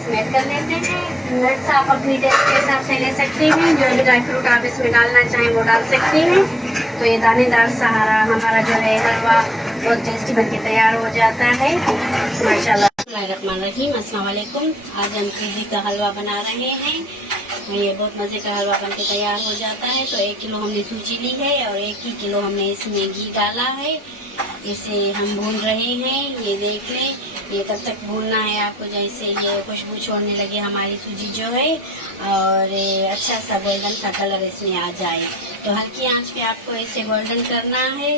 इसमें ऐड कर लेते हैं। नट्स आप अपनी टेस्ट के हिसाब से ले सकते हैं, जो भी ड्राई फ्रूट आप इसमें डालना चाहें वो डाल सकते हैं। तो ये दानेदार सहारा हमारा जो है हलवा बहुत टेस्टी बनके तैयार हो जाता है माशाल्लाह। बिस्मिल्लाहिर्रहमानिर्रहीम, अस्सलाम वालेकुम। आज हम सूजी का हलवा बना रहे हैं। ये बहुत मज़े का हलवा बनके तैयार हो जाता है। तो 1 किलो हमने सूजी ली है और 1 ही किलो हमने इसमें घी डाला है। इसे हम भून रहे हैं, ये देख लें। ये तब तक भूनना है आपको जैसे ये खुशबू छोड़ने लगे हमारी सूजी जो है, और अच्छा सा गोल्डन सा कलर इसमें आ जाए। तो हल्की आंच पे आपको इसे गोल्डन करना है,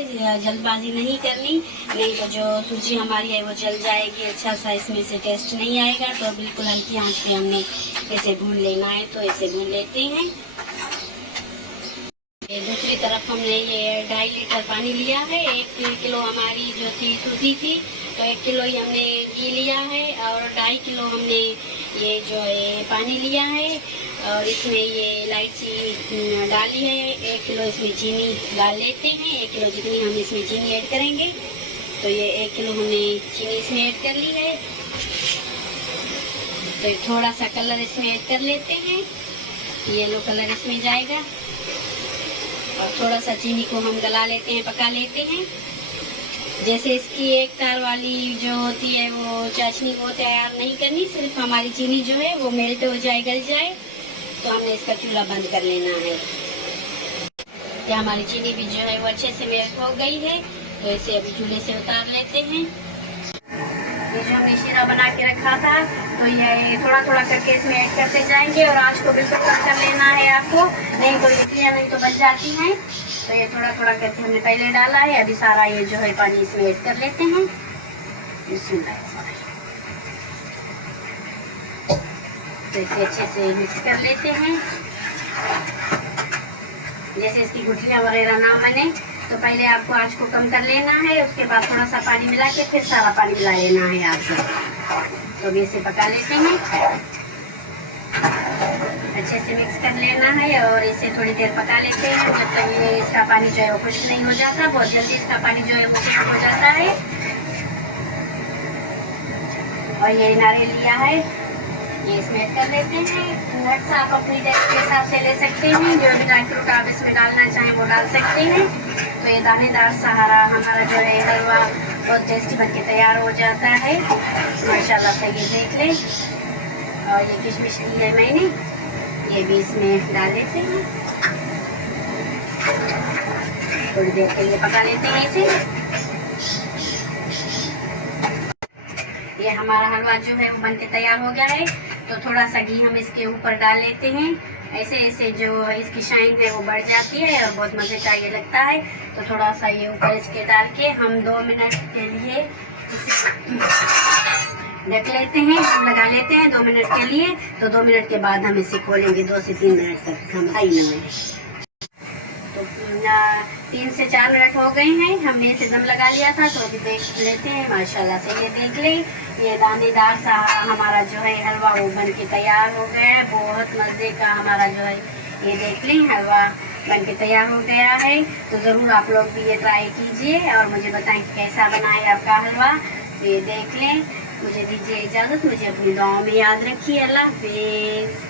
जल्दबाजी नहीं करनी, नहीं तो जो सूजी हमारी है वो जल जाएगी, अच्छा सा इसमें से टेस्ट नहीं आएगा। तो बिल्कुल हल्की आंच पे हमने इसे भून लेना है। तो इसे भून लेते हैं। दूसरी तरफ हमने ये 2.5 लीटर पानी लिया है। 1 किलो हमारी जो थी सूजी थी, तो 1 किलो ही हमने घी लिया है और 2.5 किलो हमने ये जो है पानी लिया है। और इसमें ये इलायची डाली है। 1 किलो इसमें चीनी डाल लेते हैं। 1 किलो जितनी हम इसमें चीनी ऐड करेंगे, तो ये 1 किलो हमने चीनी इसमें ऐड कर ली है। तो थोड़ा सा कलर इसमें ऐड कर लेते हैं, येलो कलर इसमें जाएगा। और थोड़ा सा चीनी को हम गला लेते हैं, पका लेते हैं। जैसे इसकी एक तार वाली जो होती है वो चाशनी को तैयार नहीं करनी, सिर्फ हमारी चीनी जो है वो मेल्ट हो जाए, गल जाए, तो हमने इसका चूल्हा बंद कर लेना है। कि हमारी चीनी भी जो है वो अच्छे से मेल्ट हो गई है, तो इसे अभी चूल्हे से उतार लेते हैं। ये जो हमने शीरा बना के रखा था, तो ये थोड़ा थोड़ा करके इसमें ऐड करते जाएंगे और आँच को बिल्कुल कम कर लेना है आपको, नहीं तो इडलियाँ नहीं तो बन जाती हैं। तो ये थोड़ा थोड़ा करके हमने पहले डाला है, अभी सारा ये जो है पानी इसमें ऐड कर लेते हैं। तो इसे अच्छे से मिक्स कर लेते हैं। जैसे इसकी गुठलियाँ वगैरह ना बने, तो पहले आपको आँच को कम कर लेना है, उसके बाद थोड़ा सा पानी मिला के फिर सारा पानी मिला लेना है आपको। तो अभी इसे पका लेते हैं, अच्छे से मिक्स कर लेना है और इसे थोड़ी देर पका लेते हैं जब तक ये इसका पानी जो है वो खुश्क नहीं हो जाता। बहुत जल्दी इसका पानी जो है वो खुश्क हो जाता है। और ये नारियल लिया है, ये इसमें ऐड कर लेते हैं। नट्स आप अपनी टेस्ट के हिसाब से ले सकते हैं, जो भी ड्राई फ्रूट आप इसमें डालना चाहें वो डाल सकते हैं। तो ये दानेदार सहारा हमारा जो है हलवा बहुत टेस्टी बनके तैयार हो जाता है माशाल्लाह से। ये देख लें। और ये किशमिश ली है मैंने, ये भी इसमें डाल लेते हैं। थोड़ी देर के लिए पका लेते हैं इसे। ये हमारा हलवा जो है वो बनके तैयार हो गया है। तो थोड़ा सा घी हम इसके ऊपर डाल लेते हैं, ऐसे ऐसे जो इसकी शाइन है वो बढ़ जाती है और बहुत मज़े का ये लगता है। तो थोड़ा सा ये ऊपर इसके डाल के हम 2 मिनट के लिए इसे ढक लेते हैं, हम लगा लेते हैं 2 मिनट के लिए। तो 2 मिनट के बाद हम इसे खोलेंगे, 2 से 3 मिनट तक हम हाई न में। तो 3 से 4 मिनट हो गए हैं, हमने इसे दम लगा लिया था। तो अभी देख लेते हैं माशाल्लाह से। ये देख लें, ये दानेदार सा हमारा जो है हलवा वो बन के तैयार हो गया है। बहुत मज़े का हमारा जो है ये देख लें हलवा बन के तैयार हो गया है। तो ज़रूर आप लोग भी ये ट्राई कीजिए और मुझे बताएं कि कैसा बना है आपका हलवा। तो ये देख लें, मुझे दीजिए इजाज़त, मुझे अपनी दुआओं में याद रखिए। अल्लाह हाफ़िज़।